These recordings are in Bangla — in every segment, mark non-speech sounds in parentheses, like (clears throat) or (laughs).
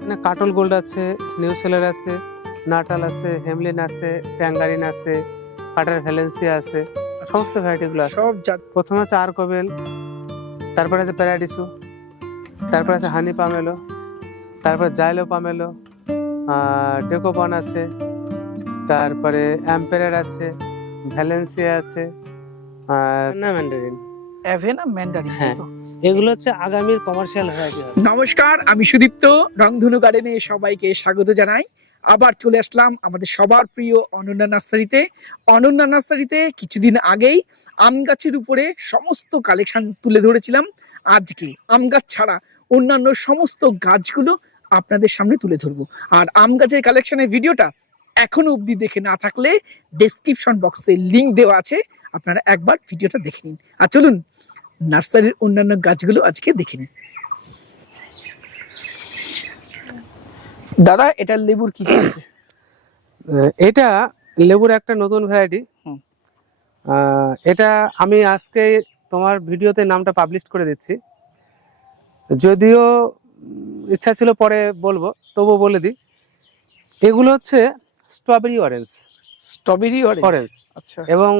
মানে কাটল গোল্ড আছে নিউ সেলার আছে নাটাল আছে হেমলিন আছে ট্যাঙ্গারিন আছে কাটার ভ্যালেন্সিয়া আছে সমস্ত ভ্যারাইটিগুলো আছে। সব জাত প্রথমে আছে আর কোবেল তারপরে আছে প্যারাডিসু তারপরে আছে হানি পামেলো তারপরে জাইলো পামেলো ডেকোপন আছে তারপরে অ্যাম্পেরার আছে ভ্যালেন্সিয়া আছে আর না ম্যান্ডারিন অ্যাভেনা ম্যান্ডারিন হ্যাঁ। এগুলো হচ্ছে আগামীর কমার্শিয়াল ভ্যারাইটি নমস্কার, আমি সুদীপ্ত, রংধনু গার্ডেনে সবাইকে স্বাগত জানাই। আবার চলে আসলাম আমাদের সবার প্রিয় অনন্যা নার্সারিতে। অনন্যা নার্সারিতে কিছুদিন আগেই আম গাছের উপরে সমস্ত কালেকশন তুলে ধরেছিলাম। আজকে আম গাছ ছাড়া অন্যান্য সমস্ত গাছগুলো আপনাদের সামনে তুলে ধরবো। আর আম গাছের কালেকশনের ভিডিওটা এখনও অবধি দেখে না থাকলে ডেসক্রিপশন বক্সে লিংক দেওয়া আছে। আপনারা একবার ভিডিওটা দেখে নিন। আর চলুন নার্সারির অন্যান্য গাছগুলো আজকে দেখে নিন দাদা এটা লেবুর কি আহ, এটা লেবুর একটা নতুন ভ্যারাইটি এটা আমি আজকে তোমার ভিডিওতে নামটা পাবলিশ করে দিচ্ছি। যদিও ইচ্ছা ছিল পরে বলব তবু বলে দিই। এগুলো হচ্ছে স্ট্রবেরি অরেঞ্জ স্ট্রবেরি অরেঞ্জ আচ্ছা। এবং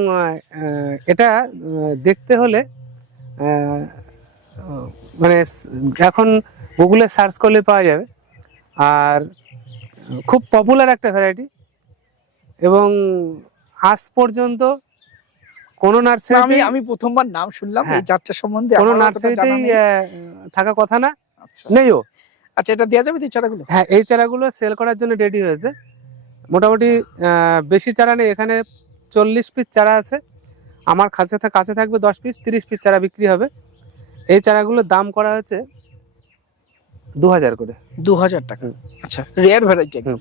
এটা দেখতে হলে মানে এখন গুগলে সার্চ করলে পাওয়া যাবে। আর খুব পপুলার একটা ভ্যারাইটি এবং আজ পর্যন্ত কোনো না, আমি নার্সারি আমি প্রথমবার নাম শুনলাম হ্যাঁ। এই যাত্রা সম্বন্ধে কোনো নার্সারিতেই থাকা কথা না। আচ্ছা। নেইও। আচ্ছা এটা দেওয়া যাবে এই চারাগুলো? হ্যাঁ এই চারাগুলো সেল করার জন্য রেডি হয়েছে। মোটামুটি বেশি চারা নেই এখানে চল্লিশ পিস চারা আছে। আমার কাছে কাছে থাকবে দশ পিস তিরিশ পিস চারা বিক্রি হবে। এই চারাগুলোর দাম করা হয়েছে দু হাজার করে। দু হাজার টাকা আচ্ছা রেয়ার ভ্যারাইটি একদম।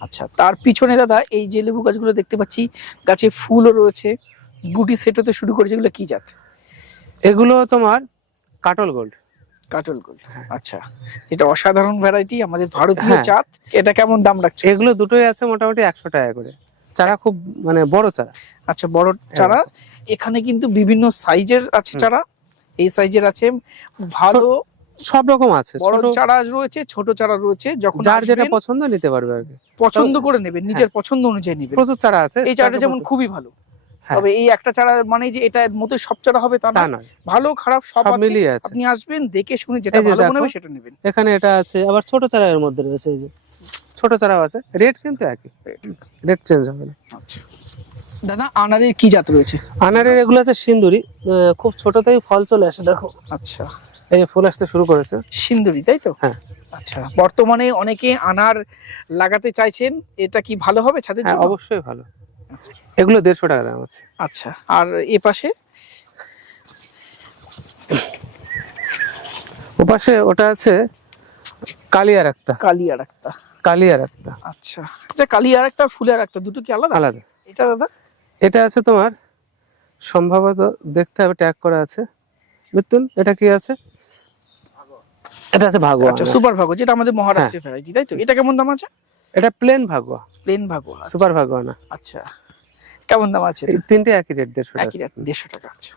আচ্ছা তার পিছনে দাদা এই যে লেবু গাছগুলো দেখতে পাচ্ছি গাছে ফুলও রয়েছে গুটি সেট হতে শুরু করেছে এগুলো কি জাত? এগুলো তোমার কাটল গোল্ড কাটল গোল আচ্ছা। যেটা অসাধারণ ভ্যারাইটি আমাদের ভারতীয় হ্যাঁ। জাত এটা কেমন দাম রাখছে? এগুলো দুটোই আছে মোটামুটি একশো টাকা করে। চারা খুব মানে বড় চারা। আচ্ছা বড় চারা এখানে কিন্তু বিভিন্ন সাইজের আছে। চারা। এই সাইজের আছে ভালো সব রকম আছে। বড় চারা রয়েছে ছোট চারা রয়েছে যখন যার যেটা পছন্দ নিতে পারবে আর পছন্দ করে নেবেন নিজের পছন্দ অনুযায়ী নেবেন। প্রচুর চারা আছে এই চারাটা যেমন খুবই ভালো। হ্যাঁ। তবে এই একটা চারা মানে যে এটার মতো সব চারা হবে তা না নয়। ভালো খারাপ সব মিলিয়ে আছে। আপনি আসবেন দেখে শুনে যেটা ভালো মনে হবে সেটা নেবেন। এখানে এটা আছে আবার ছোট চারা এর মধ্যে রয়েছে এই যে। ছোট চারাও আছে রেট কিন্তু একই। রেট চেঞ্জ হবে না। আচ্ছা। দাদা আনারের কি জাত রয়েছে? আনারের এগুলো আছে সিন্দুরি খুব ছোটতেই ফল চলে আসে দেখো। আচ্ছা। এই ফুল আসতে শুরু করেছে। সিন্দুরি তাই তো? হ্যাঁ। আচ্ছা বর্তমানে অনেকে আনার লাগাতে চাইছেন এটা কি ভালো হবে ছাদের হ্যাঁ জন্য? অবশ্যই ভালো। আচ্ছা। এগুলো দেড়শো টাকা দাম আছে। আচ্ছা আর এ পাশে? ওপাশে ওটা আছে কালিয়ার একটা কালিয়ার একটা কালিয়ার একটা আচ্ছা আচ্ছা কালিয়ার একটা ফুলের একটা দুটো কি আলাদা? আলাদা। এটা দাদা? এটা আছে তোমার সম্ভবত দেখতে হবে ট্যাগ করা আছে। মিতুল এটা কি আছে? এটা আছে ভাগোয়া। আচ্ছা সুপার ভাগো যেটা আমাদের মহারাষ্ট্রের। ভ্যারাইটি তাই তো? এটা কেমন দাম আছে? এটা প্লেন ভাগোয়া। প্লেন ভাগো আচ্ছা। সুপার ভাগোয়া না। আচ্ছা কেমন দাম আছে এই তিনটে একই রেট দেড়শো একই রেট দেড়শো টাকা আছে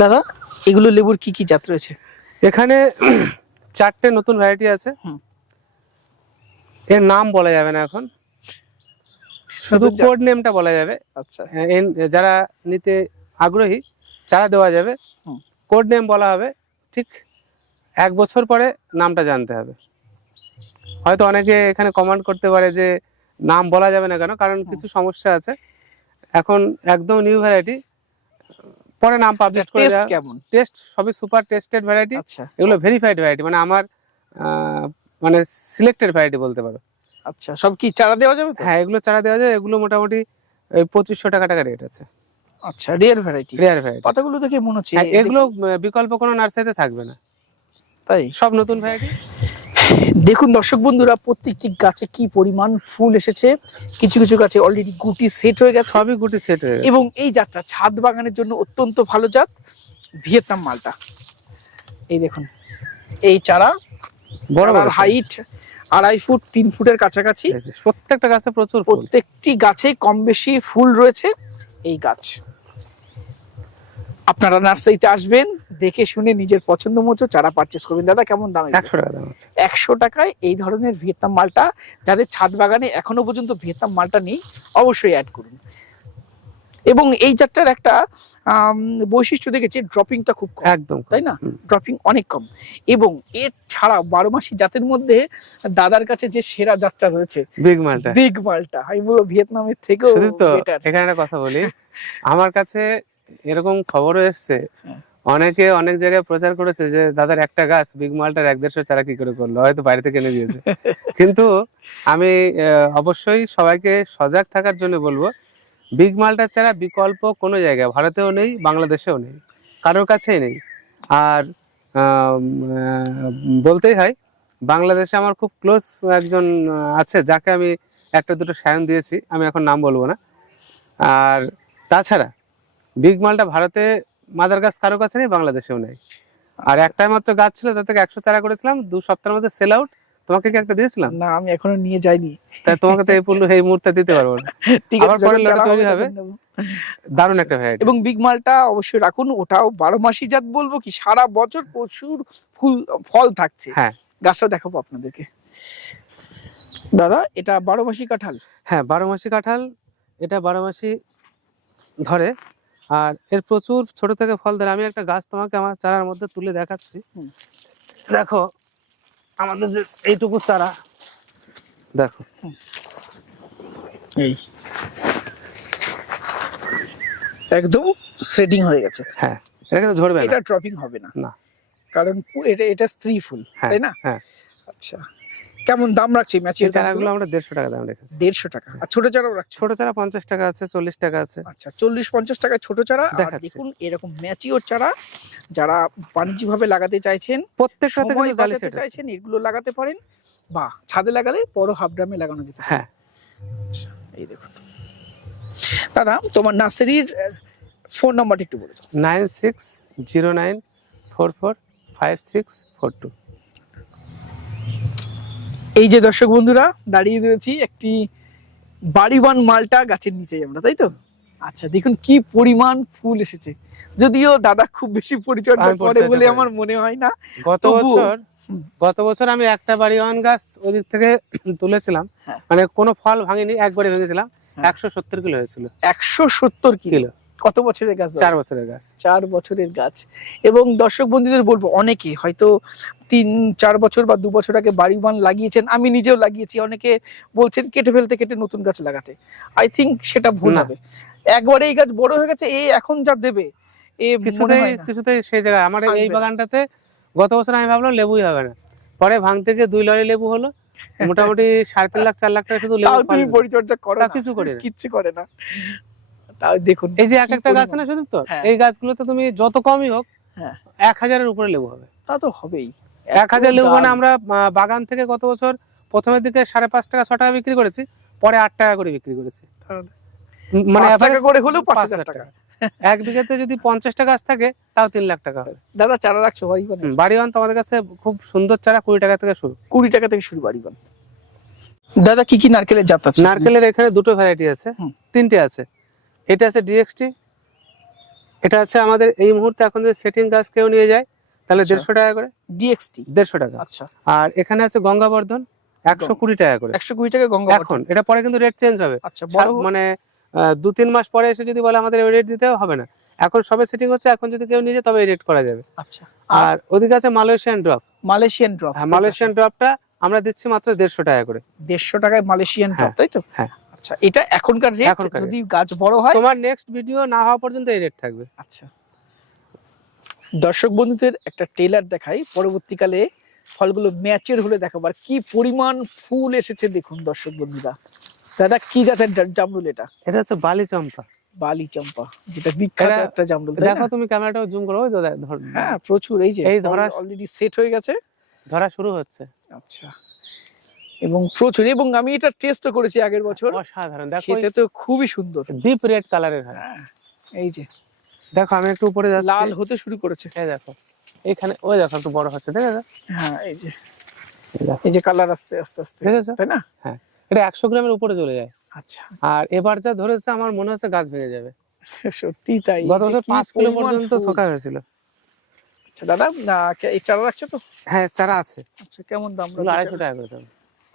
দাদা এগুলো লেবুর কি কি জাত রয়েছে? এখানে চারটে নতুন ভ্যারাইটি আছে। এর নাম বলা যাবে না এখন। শুধু কোড নেমটা বলা যাবে। আচ্ছা। হ্যাঁ, যারা নিতে আগ্রহী চারা দেওয়া যাবে। কোড নেম বলা হবে। ঠিক এক বছর পরে নামটা জানতে হবে। হয়তো অনেকে এখানে কমান্ড করতে পারে যে নাম বলা যাবে না কেন? কারণ কিছু সমস্যা আছে। এখন একদম নিউ ভ্যারাইটি পরে নাম পাবলিশ করে টেস্ট দেওয়া কেমন? টেস্ট সবই সুপার টেস্টেড ভ্যারাইটি আচ্ছা। এগুলো ভেরিফাইড ভ্যারাইটি মানে আমার মানে সিলেক্টেড ভ্যারাইটি বলতে পারো। আচ্ছা সব কি চারা দেওয়া যাবে হ্যাঁ এগুলো চারা দেওয়া যায় এগুলো মোটামুটি পঁচিশশো টাকা টাকা রেট আছে। আচ্ছা রিয়ার ভ্যারাইটি রেয়ার ভ্যারাইটি পাতাগুলো দেখে মনে হচ্ছে হ্যাঁ, এগুলো বিকল্প কোনো নার্সারিতে থাকবে না। তাই? সব নতুন ভ্যারাইটি দেখুন দর্শক বন্ধুরা প্রত্যেকটি গাছে কি পরিমাণ ফুল এসেছে? কিছু কিছু গাছে অলরেডি গুটি সেট হয়ে গেছে। সবই গুটি সেট হয়ে গেছে। এবং এই জাতটা ছাদ বাগানের জন্য অত্যন্ত ভালো জাত ভিয়েতনাম মালটা। এই দেখুন এই চারা বড় বড় হাইট আড়াই ফুট তিন ফুটের কাছাকাছি। প্রত্যেকটা গাছে প্রচুর প্রত্যেকটি গাছে কম বেশি ফুল রয়েছে এই গাছ। আপনারা নার্সারিতে আসবেন দেখে শুনে নিজের পছন্দ মতো চারা পারচেস করবেন। দাদা কেমন দাম একশো টাকা দাম আছে। একশো টাকায় এই ধরনের ভিয়েতনাম মালটা যাদের ছাদ বাগানে এখনও পর্যন্ত ভিয়েতনাম মালটা নেই অবশ্যই অ্যাড করুন। এবং এই জাতটার একটা বৈশিষ্ট্য দেখেছি ড্রপিংটা খুব কম। একদম তাই না? ড্রপিং অনেক কম। এবং এর ছাড়া বারো মাসি জাতের মধ্যে দাদার কাছে যে সেরা জাতটা রয়েছে বিগ মালটা বিগ মালটা আমি বলব ভিয়েতনামের থেকেও এখানে একটা কথা বলি। (laughs) আমার কাছে এরকম খবরও এসছে। হ্যাঁ। অনেকে অনেক জায়গায় প্রচার করেছে যে দাদার একটা গাছ বিগ মালটার এক দেড়শো চারা কি করে করল? হয়তো বাইরে থেকে এনে দিয়েছে। (laughs) কিন্তু আমি অবশ্যই সবাইকে সজাগ থাকার জন্য বলব বিগ মালটা ছাড়া বিকল্প কোনো জায়গায় ভারতেও নেই, বাংলাদেশেও নেই, কারোর কাছেই নেই। আর বলতেই হয়, বাংলাদেশে আমার খুব ক্লোজ একজন আছে, যাকে আমি একটা দুটো সায়ন দিয়েছি, আমি এখন নাম বলব না। আর তাছাড়া, বিগ মালটা ভারতে মাদার গাছ কারও কাছে নেই, বাংলাদেশেও নেই। আর একটাই মাত্র গাছ ছিল, তার থেকে একশো চারা করেছিলাম, দু সপ্তাহের মধ্যে সেল আউট তোমাকে কি একটা দিয়েছিলাম? না আমি এখনও নিয়ে যাইনি। তাই তোমাকে তো এই পূর্ণ এই মুহূর্তে দিতে পারব না। (laughs) ঠিক আছে যখন লটে তৈরি হবে। দারুণ একটা ভ্যারাইটি এবং বিগ মালটা অবশ্যই রাখুন ওটাও বারো মাসি জাত বলব কি সারা বছর প্রচুর ফুল ফল থাকছে। হ্যাঁ। গাছটা দেখাবো আপনাদেরকে। দাদা এটা বারো মাসি কাঁঠাল? হ্যাঁ বারো মাসি কাঁঠাল এটা বারো মাসি ধরে। আর এর প্রচুর ছোট থেকে ফল ধরে। আমি একটা গাছ তোমাকে আমার চারার মধ্যে তুলে দেখাচ্ছি। দেখো আমাদের যে এইটুকু চারা। দেখো। এই। একদম সেটিং হয়ে গেছে। হ্যাঁ এটা কিন্তু ঝরবে না। এটা ড্রপিং হবে না। না। কারণ এটা এটা স্ত্রী ফুল হ্যাঁ, তাই না? হ্যাঁ। আচ্ছা। কেমন দাম রাখছে ম্যাচিওর চারাগুলো আমরা দেড়শো টাকা দাম রেখেছি। দেড়শো টাকা। আর ছোট চারাও রাখছে? ছোট চারা পঞ্চাশ টাকা আছে চল্লিশ টাকা আছে। আচ্ছা চল্লিশ পঞ্চাশ টাকা ছোট চারা আর দেখাচ্ছি। দেখুন এরকম ম্যাচিওর চারা যারা বাণিজ্যিক ভাবে লাগাতে চাইছেন প্রত্যেক সাথে আছে। চাইছেন এগুলো লাগাতে পারেন বা ছাদে লাগালে বড় হাফ ড্রামে লাগানো যেতে হ্যাঁ। আচ্ছা, এই দেখুন। দাদা তোমার নার্সারির ফোন নাম্বারটা একটু বলে দাও। Nine six zero nine four four five six four two. এই যে দর্শক বন্ধুরা দাঁড়িয়ে রয়েছি একটি বাড়িবান মালটা গাছের নিচে আমরা তাই তো? আচ্ছা দেখুন কি পরিমাণ ফুল এসেছে। যদিও দাদা খুব বেশি পরিচর্যা করে বলে আমার মনে হয় না গত বছর গত বছর আমি একটা বাড়ি ওয়ান গাছ ওদিক থেকে (clears throat) তুলেছিলাম। হ্যাঁ। মানে কোনো ফল ভাঙিনি একবারে ভেঙেছিলাম। হ্যাঁ। একশো সত্তর কিলো হয়েছিল। একশো সত্তর কিলো। কত বছরের গাছ চার বছরের গাছ। চার বছরের গাছ। এবং দর্শক বন্ধুদের বলব অনেকে হয়তো তিন চার বছর বা দু বছর আগে বাড়ি বান লাগিয়েছেন আমি নিজেও লাগিয়েছি। অনেকে বলছেন কেটে ফেলতে কেটে নতুন গাছ লাগাতে। আই থিঙ্ক সেটা ভুল হবে। একবারে এই গাছ বড় হয়ে গেছে এ এখন যা দেবে এ কিছুতেই কিছুতেই সেই জায়গায় আমার এই বাগানটাতে গত বছর আমি ভাবলাম লেবুই হবে না। পরে ভাঙতে গিয়ে দুই লরি লেবু হলো। মোটামুটি সাড়ে তিন লাখ চার লাখ টাকা শুধু লেবু তুমি পরিচর্যা করো কিছু করি। কিচ্ছু করে না। তাও দেখুন এই যে এক একটা গাছ। না শুধু তো? হ্যাঁ। এই গাছগুলোতে তুমি যত কমই হোক হ্যাঁ। এক হাজারের উপরে লেবু হবে। তা তো হবেই। এক হাজার লেবু মানে আমরা বাগান থেকে গত বছর প্রথমের দিকে সাড়ে পাঁচ টাকা ছ টাকা বিক্রি করেছি পরে আট টাকা করে বিক্রি করেছি। মানে টাকা করে হলেও পাঁচ হাজার টাকা। এক বিঘাতে যদি পঞ্চাশটা গাছ থাকে তাও তিন লাখ টাকা হবে। দাদা চারা রাখছো বাড়ি বান হুম, বাড়িওয়ান তো কাছে খুব সুন্দর চারা কুড়ি টাকা থেকে শুরু। কুড়ি টাকা থেকে শুরু বাড়ি বান দাদা কি কি নারকেলের জাত আছে? নারকেলের এখানে দুটো ভ্যারাইটি আছে। তিনটে আছে। এটা আছে ডিএক্সটি এটা আছে আমাদের এই মুহূর্তে এখন যদি সেটিং গাছ কেউ নিয়ে যায় তাহলে আচ্ছা। দেড়শো টাকা করে। ডিএক্সটি দেড়শো টাকা। আচ্ছা। আর এখানে আছে গঙ্গাবর্ধন একশো কুড়ি টাকা করে। একশো কুড়ি টাকা গঙ্গা এখন এটা পরে কিন্তু রেট চেঞ্জ হবে। আচ্ছা মানে দু তিন মাস পরে এসে যদি বলে আমাদের রেট দিতে হবে না। এখন সবে সেটিং হচ্ছে এখন যদি কেউ নিয়ে যায় তবে রেট করা যাবে। আচ্ছা। আর ওদিকে আছে মালয়েশিয়ান ড্রপ মালয়েশিয়ান ড্রপ হ্যাঁ মালয়েশিয়ান ড্রপটা আমরা দিচ্ছি মাত্র দেড়শো টাকা করে। দেড়শো টাকায় মালয়েশিয়ান ড্রপ হ্যাঁ, তাই তো? হ্যাঁ। আচ্ছা এটা এখনকার রেট যদি গাছ বড় হয়? তোমার নেক্সট ভিডিও না হওয়া পর্যন্ত এই রেট থাকবে। আচ্ছা। দর্শক বন্ধুদের একটা টেলার দেখাই। পরবর্তীকালে ফলগুলো ম্যাচের হলে দেখাবো। আর কি পরিমাণ ফুল এসেছে দেখুন দর্শক বন্ধুরা। দাদা কি জাতের জামরুল এটা? এটা হচ্ছে বালি চম্পা। বালি চম্পা যেটা বিখ্যাত একটা জামরুল দেখো? তুমি ক্যামেরাটা জুম করো ওই ধর- হ্যাঁ প্রচুর এই যে এই ধরা- অলরেডি সেট হয়ে গেছে। ধরা শুরু হচ্ছে। আচ্ছা। এবং প্রচুর এবং আমি এটা টেস্টও করেছি আগের বছর। অসাধারণ দেখো এটা তো খুবই সুন্দর। ডিপ রেড কালারের হয়। হ্যাঁ, এই যে। দেখো আমি একটু উপরে যাচ্ছি। লাল হতে শুরু করেছে। এই দেখো এখানে ওই দেখো একটু বড় হচ্ছে দেখেছ হ্যাঁ এই যে। এই যে কালার আসছে আস্তে আস্তে। দেখেছ তাই না? হ্যাঁ এটা একশো গ্রামের উপরে চলে যায়। আচ্ছা। আর এবার যা ধরেছে আমার মনে হচ্ছে গাছ ভেঙে যাবে। সত্যি তাই গত বছর পাঁচ কিলো পর্যন্ত। থোকা হয়েছিল। আচ্ছা দাদা এই চারা রাখছো তো? হ্যাঁ চারা আছে। আচ্ছা কেমন দাম? আড়াইশো টাকা করে দাম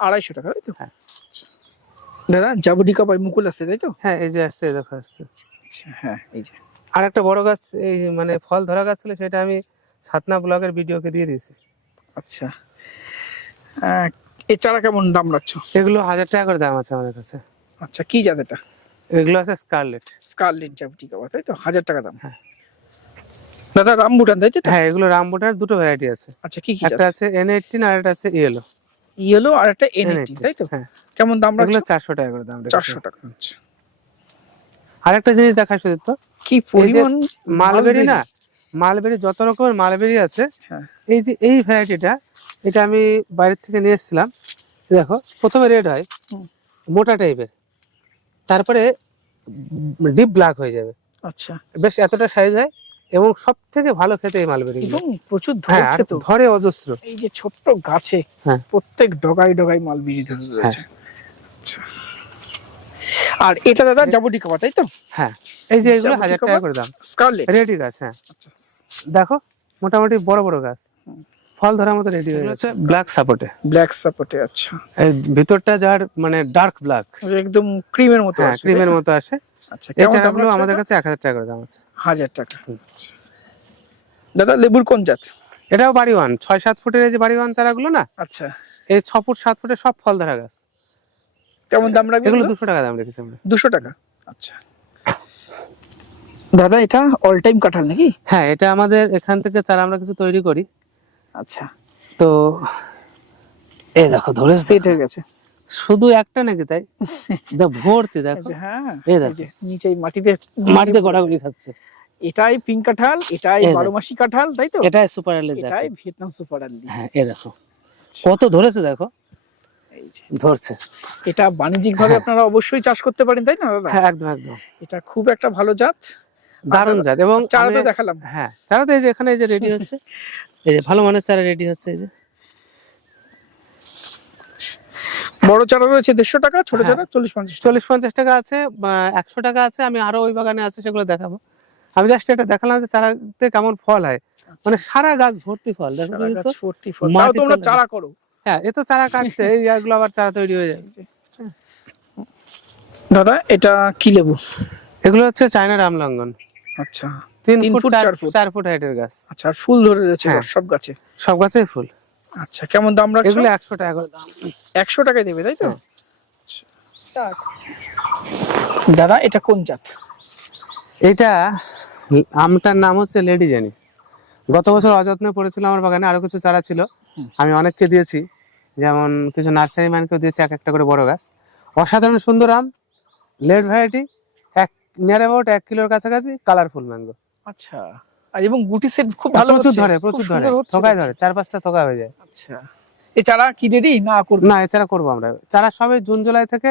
আড়াইশো টাকা তাই তো? হ্যাঁ। দাদা জাবুটিকা পাই মুকুল আছে তাই তো? হ্যাঁ এই যে আসছে দেখো আসছে। আচ্ছা হ্যাঁ এই যে। আর একটা বড় গাছ এই মানে ফল ধরা গাছ ছিল সেটা আমি সাতনা ব্লগের ভিডিওকে দিয়ে দিয়েছি। আচ্ছা। এই চারা কেমন দাম রাখছো? এগুলো হাজার টাকা করে দাম আছে আমাদের কাছে। আচ্ছা কি জাত এটা? এগুলো আছে স্কারলেট। স্কারলেট জাবুটিকা তাই তো? হাজার টাকা দাম। হ্যাঁ। দাদা রামবুটান তাই তো? হ্যাঁ এগুলো রামবুটান দুটো ভ্যারাইটি আছে। আচ্ছা কি কি একটা আছে এন এইটিন আর একটা আছে ইয়েলো ইয়েলো আর একটা এনএটি তাই তো? হ্যাঁ। কেমন দাম এগুলো রাখছো? চারশো টাকা করে দাম রেখেছি। চারশো টাকা আচ্ছা। আর একটা জিনিস দেখা শুধু তো। কি পরিমাণ মালবেরি না মালবেরি? যত রকমের মালবেরি আছে হ্যাঁ। এই যে এই ভ্যারাইটিটা এটা আমি বাইরের থেকে নিয়ে এসেছিলাম। দেখো প্রথমে রেড হয় মোটা টাইপের। তারপরে ডিপ ব্ল্যাক হয়ে যাবে। আচ্ছা। বেশ এতটা সাইজ হয় এবং সব থেকে ভালো খেতে এই মালবেরি এবং প্রচুর হ্যাঁ ধরছে তো ধরে অজস্র। এই যে ছোট্ট গাছে হ্যাঁ। প্রত্যেক ডগাই ডগাই মালবেরি ধরে রয়েছে। আচ্ছা। আর এটা দাদা জাবুটি খাবার তাই তো? হ্যাঁ। এই যে এগুলো হাজার টাকা করে দাম। স্কারলেট রেডি গাছ হ্যাঁ। আচ্ছা। দেখো মোটামুটি বড় বড় গাছ। ফল ধরার মতো রেডি হয়ে গেছে। ব্ল্যাক সাপোর্টে ব্ল্যাক সাপোর্টে আচ্ছা। এই ভিতরটা যার মানে ডার্ক ব্ল্যাক একদম ক্রিমের মতো হ্যাঁ আসবে, ক্রিমের মতো আসে। আচ্ছা কেমন দাম আমাদের কাছে এক হাজার টাকা করে দাম আছে। হাজার টাকা। দাদা লেবুর কোন জাত? এটাও বাড়ি ওয়ান ছয় সাত ফুটের এই যে বাড়ি ওয়ান চারাগুলো না আচ্ছা। এই ছ ফুট সাত ফুটের সব ফল ধরা গাছ। কেমন দাম রাখবে এগুলো এগুলো দুশো টাকা দাম রেখেছি আমরা। দুশো টাকা? আচ্ছা। দাদা এটা অল টাইম কাঁঠাল নাকি? হ্যাঁ এটা আমাদের এখান থেকে চারা আমরা কিছু তৈরি করি। আচ্ছা। তো এই দেখো ধরে সেট হয়ে গেছে। শুধু একটা নাকি তাই? (laughs) ভর্তি দেখো। হ্যাঁ এই এই দেখো। নিচে মাটিতে মাটিতে গড়াগড়ি খাচ্ছে। এটাই পিঙ্ক কাঁঠাল এটাই এই দেখো। বারো মাসি কাঁঠাল তাই তো? এটাই সুপার এলে এটাই ভিয়েতনাম সুপার আর্লি হ্যাঁ এ দেখো। কত ধরেছে দেখো? এই যে। ধরছে। এটা বাণিজ্যিক ভাবে হ্যাঁ। আপনারা অবশ্যই চাষ করতে পারেন তাই না দাদা? হ্যাঁ একদম একদম। এটা খুব একটা ভালো জাত। দারুণ জাত এবং চারা তো দেখালাম। হ্যাঁ চারা তো এই যে এখানে এই যে রেডি হচ্ছে। (laughs) এই যে ভালো মানের চারা রেডি হচ্ছে এই যে। বড় চারা রয়েছে দেড়শো টাকা ছোট হ্যাঁ। চারা চল্লিশ পঞ্চাশ। চল্লিশ পঞ্চাশ টাকা আছে একশো টাকা আছে আমি আরও ওই বাগানে আছে সেগুলো দেখাবো। আমি জাস্ট এটা দেখালাম যে চারাতে কেমন ফল হয়। মানে সারা গাছ ভর্তি ফল দেখো সারা বুঝলি গাছ তো? 44 তাও মাটির তোমরা চারা করো। হ্যাঁ এ তো চারা কাটতে এই এগুলো আবার চারা তৈরি হয়ে যায় দাদা এটা কি লেবু? এগুলো হচ্ছে চায়না রামলঙ্গন। আচ্ছা। তিন ফুট ফুট, চার ফুট। হাইটের গাছ। আচ্ছা ফুল ধরে রয়েছে হ্যাঁ। সব গাছে? সব গাছেই ফুল। আচ্ছা কেমন দাম রাখছো? এগুলো একশো টাকা করে দাম। একশো টাকায় দেবে তাই তো? হ্যাঁ। দাদা এটা কোন জাত? এইটা আমটার নাম হচ্ছে লেডি জানি। গত বছর অযত্নে পড়েছিল আমার বাগানে আরও কিছু চারা ছিল। আমি অনেককে দিয়েছি। যেমন কিছু নার্সারি ম্যানকেও দিয়েছি এক একটা করে বড় গাছ। অসাধারণ সুন্দর আম লেড ভ্যারাইটি এক নিয়ার অ্যাবাউট এক কিলোর কাছাকাছি কালারফুল ম্যাঙ্গো আচ্ছা। আর এবং গুটি সেট খুব ভালো প্রচুর ধরে প্রচুর ধরে। থকায় ধরে চার পাঁচটা থকা হয়ে যায়। আচ্ছা। এই চারা কি দেরি? না করবে? না এছাড়া করব আমরা। চারা সবে জুন জুলাই থেকে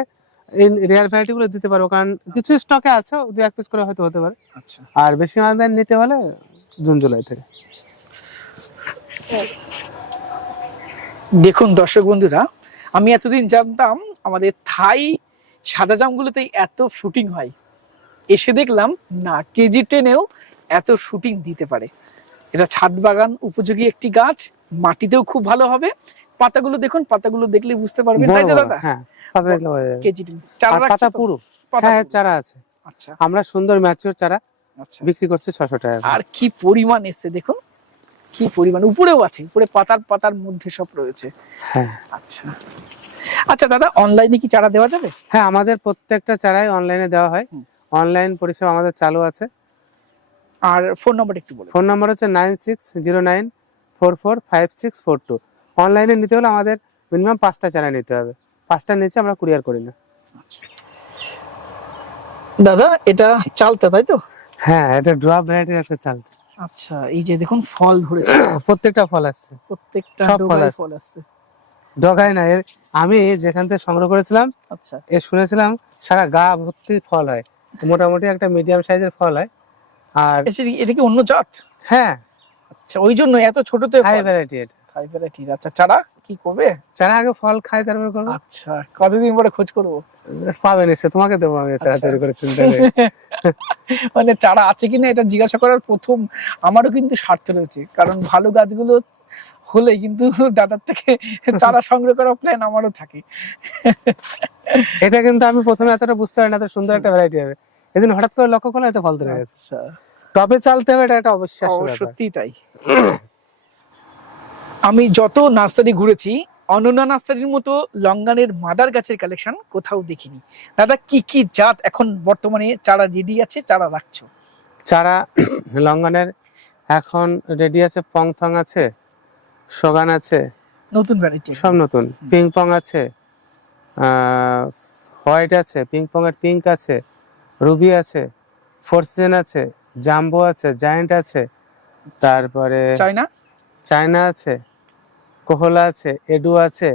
এই রেয়ার ভ্যারাইটি গুলো দিতে পারব কারণ কিছু স্টকে আছে দু এক পিস করে হয়তো হতে পারে। আচ্ছা। আর বেশি মাদান নিতে হলে জুন জুলাই থেকে। দেখুন দর্শক বন্ধুরা আমি এতদিন জানতাম আমাদের থাই সাদা জামগুলোতেই এত শুটিং হয়। এসে দেখলাম না কেজি টেনেও এত শুটিং দিতে পারে। এটা ছাদ বাগান উপযোগী একটি গাছ মাটিতেও খুব ভালো হবে। পাতাগুলো দেখুন পাতাগুলো দেখলে বুঝতে পারবেন তাই তো দাদা? হ্যাঁ পাতা দেখলে বোঝা যাবে। কেজি চারা পাতা পুরো। পাতা হ্যাঁ চারা আছে। আচ্ছা। আমরা সুন্দর ম্যাচিওর চারা আচ্ছা। বিক্রি করছে ছশো টাকা আর কি পরিমাণ এসছে দেখুন কি পরিমাণ উপরেও আছে উপরে পাতার পাতার মধ্যে সব রয়েছে। হ্যাঁ। আচ্ছা। আচ্ছা দাদা অনলাইনে কি চারা দেওয়া যাবে? হ্যাঁ আমাদের প্রত্যেকটা চারাই অনলাইনে দেওয়া হয়। অনলাইন পরিষেবা আমাদের চালু আছে। আর ফোন নাম্বার একটু বলুন ফোন নাম্বার হচ্ছে nine six zero nine four four five six four two. অনলাইনে নিতে হলে আমাদের মিনিমাম পাঁচটা চারা নিতে হবে। পাঁচটার নিচে আমরা কুরিয়ার করি না। দাদা এটা চালতা তাই তো? হ্যাঁ এটা ড্রপ ভ্যারাইটির একটা চাল। আচ্ছা এই যে দেখুন ফল ধরেছে। (coughs) প্রত্যেকটা ফল আসছে। প্রত্যেকটা সব ফল ডগায় আছে। ফল আসছে। ডগায় না এর আমি যেখান থেকে সংগ্রহ করেছিলাম আচ্ছা। এ শুনেছিলাম সারা গা ভর্তি ফল হয়। মোটামুটি একটা মিডিয়াম সাইজের ফল হয়। আর এটা কি অন্য জাত? হ্যাঁ। আচ্ছা ওই জন্য এত ছোটতে হাই ভ্যারাইটি এটা। হাই ভ্যারাইটির আচ্ছা চারা কি করবে? চারা আগে ফল খাই তারপরে করব। আচ্ছা কতদিন পরে খোঁজ করব? পাবেন এসে তোমাকে দেবো আমি চারা আচ্ছা। তৈরি করে চিন্তা (laughs) মানে চারা আছে কিনা এটা জিজ্ঞাসা করার প্রথম আমারও কিন্তু স্বার্থ রয়েছে। কারণ ভালো গাছগুলো হলে কিন্তু দাদার থেকে চারা সংগ্রহ করার প্ল্যান আমারও থাকে। এটা কিন্তু আমি প্রথমে এতটা বুঝতে পারি না এত সুন্দর একটা ভ্যারাইটি হবে। এদিন হঠাৎ করে লক্ষ্য করলাম এত ফল ধরে গেছে। আচ্ছা। টবে চালতে হবে এটা একটা ব্যাপার। সত্যি তাই। (clears throat) আমি যত নার্সারি ঘুরেছি অনন্যা নার্সারির মতো লঙ্গানের মাদার গাছের কালেকশন কোথাও দেখিনি। দাদা কি কি জাত এখন বর্তমানে চারা রেডি আছে চারা রাখছো? চারা (clears throat) লঙ্গানের এখন রেডি আছে পংথং আছে সোগান আছে নতুন ভ্যারাইটি সব নতুন। পিং পং আছে হোয়াইট আছে পিং পং এর পিঙ্ক আছে রুবি আছে ফোর সিজন আছে জাম্বো আছে জায়েন্ট আছে তারপরে চাইনা চায়না আছে কোহলা আছে এডু আছে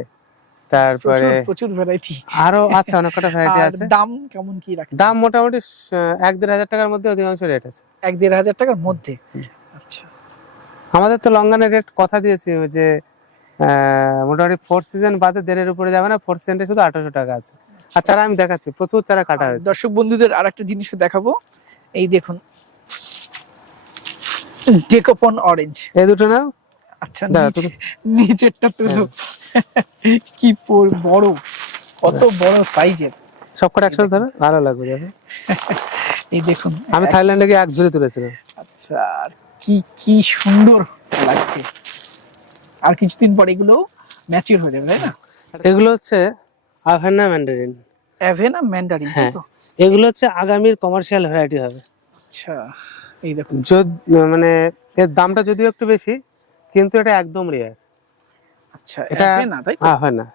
তারপরে প্রচুর ভ্যারাইটি আরও আছে অনেক কটা ভ্যারাইটি আছে। দাম কেমন কি রাখছো দাম মোটামুটি এক দেড় হাজার টাকার মধ্যে অধিকাংশ রেট আছে। এক দেড় হাজার টাকার মধ্যে? আচ্ছা। আমাদের তো লঙ্গানের রেট কথা দিয়েছি যে মোটামুটি ফোর সিজন বাদে দেড়ের উপরে যাবে না ফোর সিজনটা শুধু আঠারোশো টাকা আছে। আর চারা আমি দেখাচ্ছি প্রচুর চারা কাটা হয়েছে। দর্শক বন্ধুদের আর একটা জিনিসও দেখাবো। এই দেখুন ডেকোপন অরেঞ্জ। এই দুটো না আচ্ছা নিচেরটা তুলো। কি পর- বড় কত বড় সাইজের। সব কটা একসাথে ধরো ভালো লাগবে এই দেখুন আমি থাইল্যান্ডে গিয়ে এক ঝুড়ি তুলেছিলাম। আচ্ছা আর কি কি সুন্দর লাগছে। আর কিছুদিন পর এগুলো ম্যাচিউর হয়ে যাবে তাই না? এগুলো হচ্ছে আভেনা ম্যান্ডারিন অ্যাভেনা ম্যান্ডারিন হ্যাঁ। এগুলো হচ্ছে আগামীর কমার্শিয়াল ভ্যারাইটি হবে। আচ্ছা এই দেখুন। যদ- মানে এর দামটা যদিও একটু বেশি কিন্তু এটা একদম রেয়ার আচ্ছা এটা- অ্যাভেনা তাই হ্যাঁ না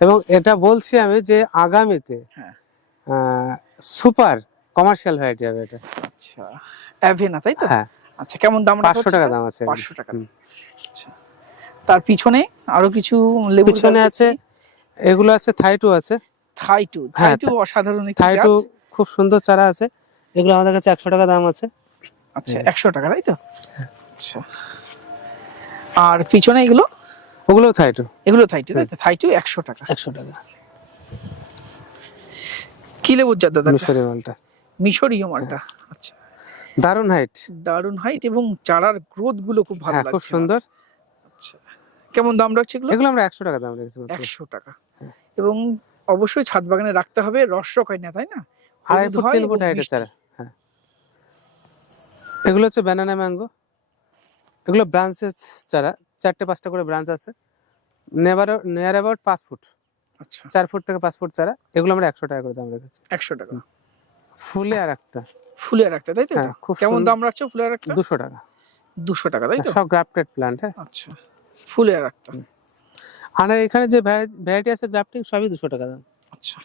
এবং এটা বলছি আমি যে আগামীতে হ্যাঁ। সুপার কমার্শিয়াল ভ্যারাইটি হবে এটা। আচ্ছা অ্যাভেনা তাই তো হ্যাঁ। আচ্ছা কেমন দাম পাঁচশো টাকা দাম আছে। এগুলো। পাঁচশো টাকা। আচ্ছা তার পিছনে আরও কিছু লেবু পিছনে আছে এগুলো আছে থাইটু আছে। থাই টু হ্যাঁ, থাই অসাধারণ থাইটু। খুব সুন্দর চারা আছে। এগুলো আমাদের কাছে একশো টাকা দাম আছে। আচ্ছা হ্যাঁ। একশো টাকা তাই তো? আচ্ছা। আর পিছনে এগুলো? ওগুলো থাইটু এগুলো থাই টু তাই তো? থাই টু একশো টাকা। একশো টাকা। কি লেবুর জাত দাদা? এটা? মিশরি মালটা। মিশরীয় মালটা। আচ্ছা। দারুণ হাইট দারুণ হাইট এবং চারার গ্রোথগুলো খুব ভালো হ্যাঁ খুব সুন্দর। আচ্ছা। কেমন দাম রাখছে এগুলো? এগুলো আমরা একশো টাকা দাম রেখেছি একশো টাকা। এবং অবশ্যই ছাদ বাগানে রাখতে হবে রসক হয় না তাই না? হয় এগুলো হচ্ছে ব্যানানা ম্যাঙ্গো এগুলো ব্রাঞ্চের চারা চারটে পাঁচটা করে ব্রাঞ্চ আছে। নেবার নিয়ার অ্যাবাউট পাঁচ ফুট। আচ্ছা। চার ফুট থেকে পাঁচ ফুট চারা এগুলো আমরা একশো টাকা করে দাম রেখেছি। একশো টাকা। ফুলে আর একটা। ফুলে আর একটা তাই তো? হ্যাঁ, খুব কেমন দাম রাখছো ফুলে আর একটা? দুশো টাকা। দুশো টাকা তাই তো? সব গ্রাফটেড প্ল্যান্ট হ্যাঁ। আচ্ছা। ফুলে রাখতে আর এখানে যে ভ্যারাইটি আছে গ্রাফটিং সবই দুশো টাকা দাম। আচ্ছা।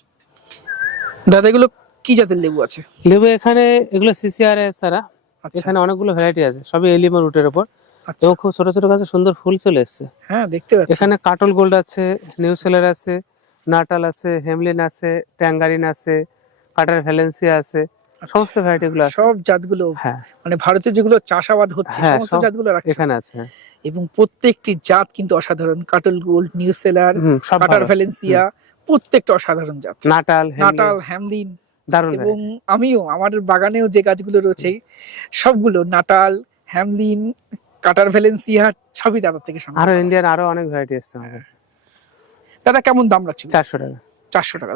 দাদা এগুলো কি জাতের লেবু আছে? লেবু এখানে এগুলো সিসিআর এর চারা আচ্ছা। এখানে অনেকগুলো ভ্যারাইটি আছে সবই এলিমো রুটের উপর আচ্ছা। এবং খুব ছোট ছোট গাছে সুন্দর ফুল চলে এসছে। হ্যাঁ দেখতে পাচ্ছি। এখানে কাটল গোল্ড আছে নিউ সেলার আছে নাটাল আছে হেমলিন আছে ট্যাঙ্গারিন আছে কাটার ভ্যালেন্সিয়া আছে। সমস্ত ভ্যারাইটি গুলো আছে। সব জাতগুলো হ্যাঁ। মানে ভারতে যেগুলো চাষাবাদ হচ্ছে হ্যাঁ, সমস্ত জাতগুলো রাখছে। এখানে আছে। এবং প্রত্যেকটি জাত কিন্তু অসাধারণ। কাটল গোল্ড নিউ সেলার কাটার ভ্যালেন্সিয়া প্রত্যেকটা অসাধারণ জাত। নাটাল নাটাল হ্যামলিন দারুণ এবং আমিও আমার বাগানেও যে গাছগুলো রয়েছে সবগুলো নাটাল হ্যামলিন কাটার ভ্যালেন্সিয়া সবই দাদার থেকে সংগ্রহ আরও ইন্ডিয়ান আরও অনেক ভ্যারাইটি এসছে আমার কাছে। দাদা কেমন দাম রাখছিল? চারশো টাকা। চারশো টাকা।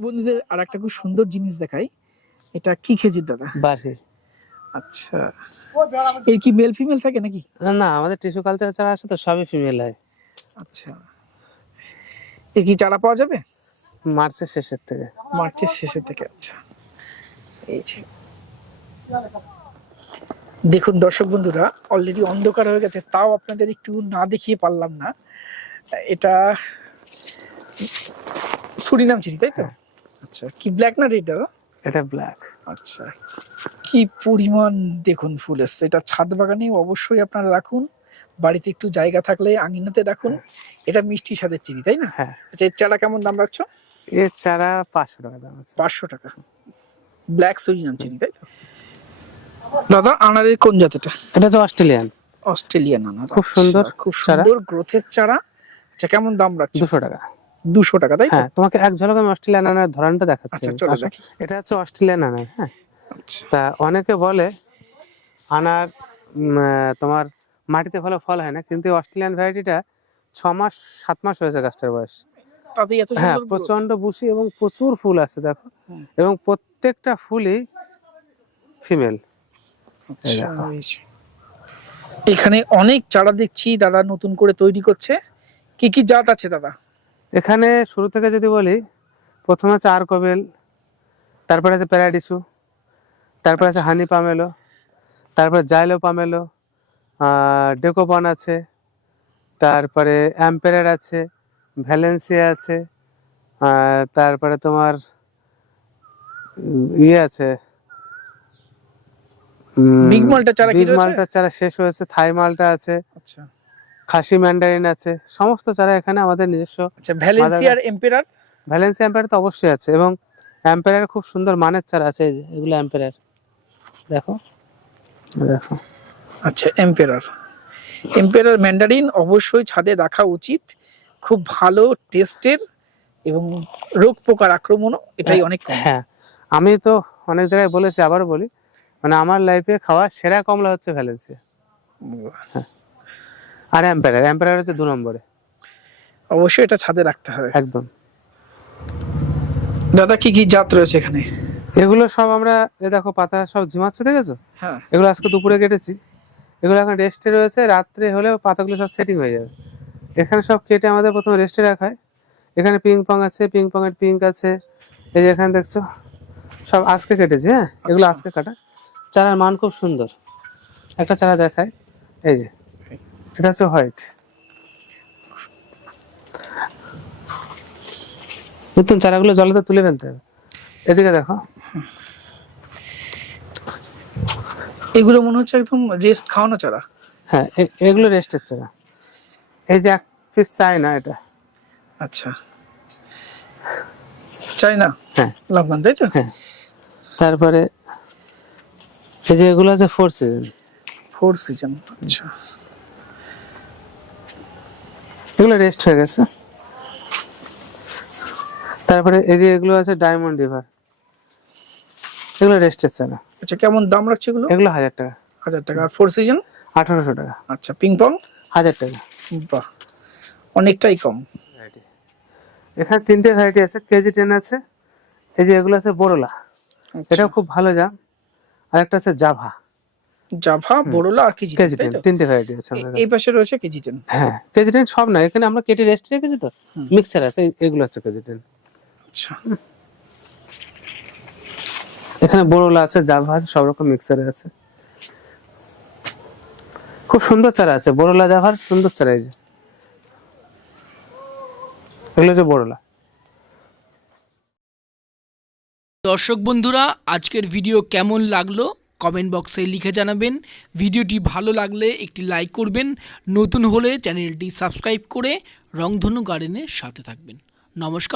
বন্ধুদের আর একটা খুব সুন্দর জিনিস দেখাই। এটা কি খেজুর দাদা? বার্ষি আচ্ছা। এর কি মেল ফিমেল থাকে নাকি? না আমাদের টিস্যু কালচার চারা আছে তো সবই ফিমেল হয়। আচ্ছা। এর কি চারা পাওয়া যাবে? মার্চের শেষের থেকে। মার্চের শেষের থেকে আচ্ছা। এই যে। দেখুন দর্শক বন্ধুরা অলরেডি অন্ধকার হয়ে গেছে তাও আপনাদের একটু না দেখিয়ে পারলাম না। এটা সুরিনাম চিনি তাই তো? আচ্ছা কি ব্ল্যাক না রেড দাদা এটা ব্ল্যাক আচ্ছা। কি পরিমাণ দেখুন ফুল এসছে। এটা ছাদ বাগানে অবশ্যই আপনারা রাখুন। বাড়িতে একটু জায়গা থাকলে আঙিনাতে রাখুন। এটা মিষ্টির সাথে চিনি তাই না? হ্যাঁ। আচ্ছা এর চারা কেমন দাম রাখছো? এর চারা পাঁচশো টাকা দাম আছে। পাঁচশো টাকা। ব্ল্যাক সুরিনাম চিনি তাই তো? দাদা আনারের কোন জাত এটা হচ্ছে অস্ট্রেলিয়ান। অস্ট্রেলিয়ান আনার। খুব সুন্দর আচ্ছা, খুব। সুন্দর গ্রোথের চারা। আচ্ছা কেমন দাম রাখছো? দুশো টাকা। দুশো টাকা তাই? হ্যাঁ তোমাকে এক ঝলকে আমি অস্ট্রেলিয়ান আনার ধরনটা দেখাচ্ছি। আচ্ছা এটা হচ্ছে অস্ট্রেলিয়ান আনার হ্যাঁ। আচ্ছা। তা অনেকে বলে আনার আহ, তোমার মাটিতে ভালো ফল হয় না কিন্তু অস্ট্রেলিয়ান ভ্যারাইটিটা ছ মাস সাত মাস হয়েছে গাছটার বয়স। হ্যাঁ প্রচণ্ড বুশি এবং প্রচুর ফুল আছে দেখো। এবং প্রত্যেকটা ফুলই ফিমেল। আচ্ছা, এখানে অনেক চারা দেখছি দাদা নতুন করে তৈরি করছে। কি কি জাত আছে দাদা? এখানে শুরু থেকে যদি বলি প্রথমে আছে আর আরকোবেল তারপরে আছে প্যারাডিসু তারপরে আছে হানি পামেলো তারপরে জাইলো পামেলো ডেকোপন আছে তারপরে অ্যাম্পেরার আছে ভ্যালেন্সিয়া আছে তারপরে তোমার ইয়ে আছে Big মালটা চারা বিগ মালটা চারা শেষ হয়েছে থাই মালটা আছে আচ্ছা। খাসি ম্যান্ডারিন আছে সমস্ত চারা এখানে আমাদের নিজস্ব আচ্ছা ভ্যালেন্সিয়ার এম্পেরার ভ্যালেন্সি অ্যাম্পায়ার তো অবশ্যই আছে এবং অ্যাম্পায়ার খুব সুন্দর মানের চারা আছে এগুলো অ্যাম্পায়ার দেখো দেখো। আচ্ছা এম্পেরার এম্পেরার ম্যান্ডারিন অবশ্যই ছাদে রাখা উচিত। খুব ভালো টেস্টের এবং রোগ পোকার আক্রমণও এটাই অনেক হ্যাঁ আমি তো অনেক জায়গায় বলেছি আবার বলি মানে আমার লাইফে খাওয়া সেরা কমলা হচ্ছে ভ্যালেন্সিয়া আর অ্যাম্পায়ার অ্যাম্পায়ার হচ্ছে দু নম্বরে। অবশ্যই এটা ছাদে রাখতে হবে। একদম। দাদা কি কি জাত রয়েছে এখানে? এগুলো সব আমরা এ দেখো পাতা সব ঝিমাচ্ছে দেখেছ? হ্যাঁ। এগুলো আজকে দুপুরে কেটেছি। এগুলো এখন রেস্টে রয়েছে রাত্রে হলে পাতাগুলো সব সেটিং হয়ে যাবে। এখানে সব কেটে আমাদের প্রথমে রেস্টে রাখা হয়। এখানে পিং পং আছে পিং পং এর পিঙ্ক আছে। এই যে এখানে দেখছ সব আজকে কেটেছি হ্যাঁ? এগুলো আচ্ছা। আজকে কাটা। চারার মান খুব সুন্দর। একটা চারা দেখায়। এই যে। এটা হচ্ছে হোয়াইট। নতুন চারাগুলো জলেতে তুলে ফেলতে হবে। এদিকে দেখো। এগুলো মনে হচ্ছে একদম রেস্ট খাওয়ানো চারা। হ্যাঁ এগুলো রেস্টের চারা। এই যে এক পিস চাই না এটা। আচ্ছা। চাই না হ্যাঁ। লাভবান তাই তো? হ্যাঁ। তারপরে এই যে এগুলো আছে ফোর সিজন ফোর সিজন আচ্ছা। এগুলো রেস্ট হয়ে গেছে। তারপরে এই যে এগুলো আছে ডায়মন্ড রিভার এগুলো রেস্টের চারা আচ্ছা কেমন দাম রাখছে এগুলো? এগুলো হাজার টাকা। হাজার টাকা। আর ফোর সিজন আঠারোশো টাকা। আচ্ছা পিং পং হাজার টাকা। বাহ অনেকটাই কম। এখানে তিনটে ভ্যারাইটি আছে কেজি টেন আছে। এই যে এগুলো আছে বড়লা এটাও খুব ভালো জাম। আর একটা আছে জাভা জাভা বড়লা আর K G K G ten তিনটে ভ্যারাইটি আছে আমাদের। এই পাশে রয়েছে কেজি টেন হ্যাঁ কেজিটেন সব না এখানে আমরা কেটে রেস্ট রেখেছি তো। মিক্সার আছে এগুলো হচ্ছে কেজি আচ্ছা। এখানে বড়লা আছে জাভা আছে সব রকম মিক্সারে আছে। খুব সুন্দর চারা আছে বড়লা জাভার সুন্দর চারা এই যে। এগুলো হচ্ছে বড়লা দর্শক বন্ধুরা আজকের ভিডিও কেমন লাগল? কমেন্ট বক্সে লিখে জানাবেন। ভিডিওটি ভালো লাগলে একটি লাইক করবেন। নতুন হলে চ্যানেলটি সাবস্ক্রাইব করে রংধনু গার্ডেনের সাথে থাকবেন। নমস্কার।